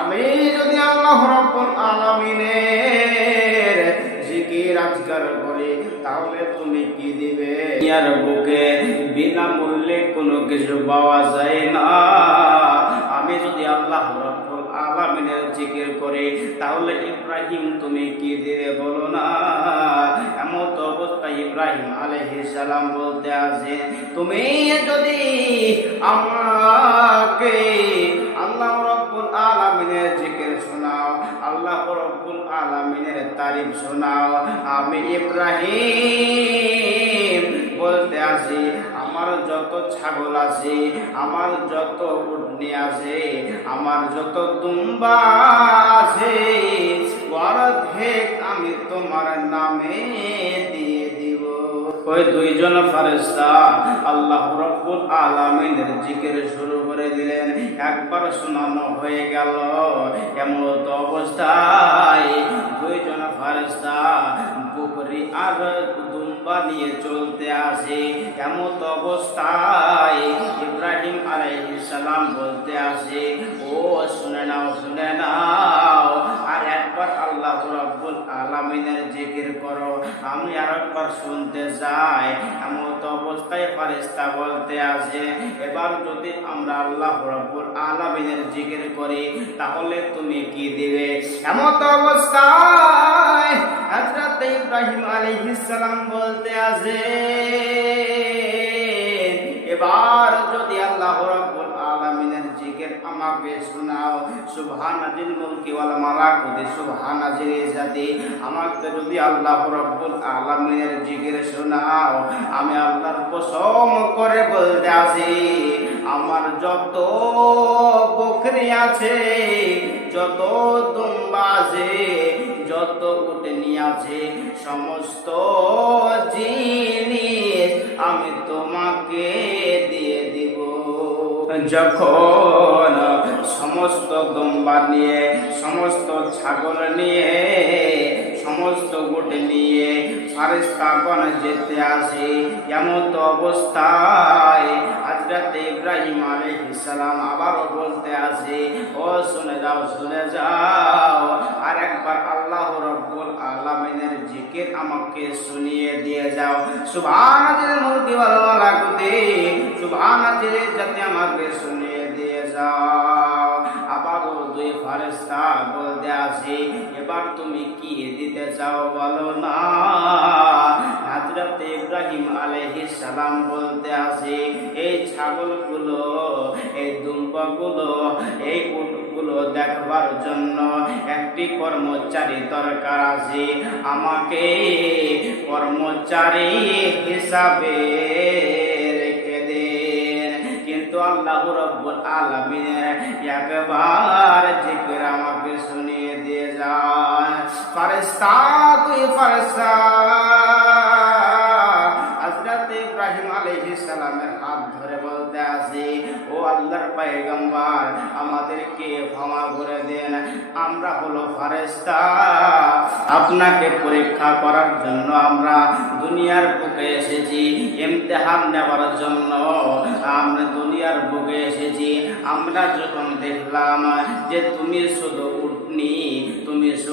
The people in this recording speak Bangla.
আমি যদি আল্লাহ রাব্বুল আলামিনের জিকির আজকার করি, তাহলে তুমি কি দিবে? ইয়ার বুকে বিনামূল্যে কোনো কিছু পাওয়া যায় না। আমি যদি আল্লাহ রাব্বুল আলামিনের জিকির করি, তাহলে ইব্রাহিম তুমি কি দিবে বলো না? এমন অবস্থায় ইব্রাহিম আলাইহিস সালাম বলতে আছে, তুমি যদি আমাকে আল্লাহ রব্বুল আলামিনের জিকির শোনাও, আল্লাহ রব্বুল আলামিনের তারিফ শোনাও। আমি ইব্রাহিম বলতে আসি, আমার যত ছাগল আছে, আমার যত উটনি আছে, আমার যত দুম্বা আছে আমি তোমার নামে দিয়ে দিব। ওই দুইজন ফারেস্তা আল্লাহ রব্বুল আলামিনের জিকির শুরু একবার শোনানো হয়ে গেল। এমন অবস্থায় দুইজন ফারেস্তা পুকুরি আর দুম্বা নিয়ে চলতে আসে। এমন তো অবস্থায় ইব্রাহিম আলাইহিস সালাম বলতে আসে, ও, শুনে নাও শুনে নাও। রাব্বুল আলামিনের জিকির করো। আমি আর একবার শুনতে চাই এমন অবস্থায় ফারিস্তা বলতে আসে, এবার যদি আমরা আল্লাহ রাব্বুল আলামিনের জিকির করি, তাহলে তুমি কি দিবে? এমন অবস্থায় হযরত ইব্রাহিম আলাইহিস সালাম বলতে আসে, এবার যদি আল্লাহ রাব্বুল জিকির আমাকে শোনাও। সুবহানাজিল মুলকি ওয়াল মালাকুতি সুবহানাজিল ইজ্জাতি। আমাকে যদি আল্লাহ রাব্বুল আলামিনের জিকির শোনাও, আমি আল্লাহর কসম করে বলতে আছি আমার যত বকরি আছে, যত দুম্বা আছে যত উটনি আছে, সমস্ত জিনিস আমি তোমাকে যখন সমস্ত দম্বা নিয়ে, সমস্ত ছাগল নিয়ে, সমস্ত গোটে নিয়ে ফারিস্তাগণ যেতে আসে এমন তো অবস্থায় হজরত ইব্রাহিম আলাইহিস সালাম আবারও বলতে আসে, ও, শুনে যাও শুনে যাও, আর একবার আল্লাহ রব্বুল আলামিনের জিকির আমাকে শুনিয়ে দিয়ে যাও। সুবহানাল্লাহিল ভালো ওয়াল মালাকুতি সুবহানাল্লাহিল যাতে আমাকে শুনিয়ে দিয়ে যাও। দুই ফারেস্তা বলতে এবার তুমি কি দিতে চাও বলো না। হযরত ইব্রাহিম সালাম বলতে এই ছাগলগুলো, এই দুম্বাগুলো, এই উটগুলো দেখবার জন্য একটি কর্মচারী দরকার আছে। আমাকে কর্মচারী হিসাবে রব্বুল আলমিনের একবার জিকির আমাকে শুনিয়ে দিয়ে যায়। ফারেস্তা তুই ফারেস্তা আল্লাহর পয়গম্বর আমাদেরকে ক্ষমা করে দেন। আমরা হলো ফারেস্তা আপনাকে পরীক্ষা করার জন্য আমরা দুনিয়ার বুকে এসেছি, ইমতিহান নেওয়ার জন্য। আমরা দুনিয়ার বুকে এসেছি। আমরা যখন দেখলাম যে তুমি শুধু উঠনি তুমি শুধু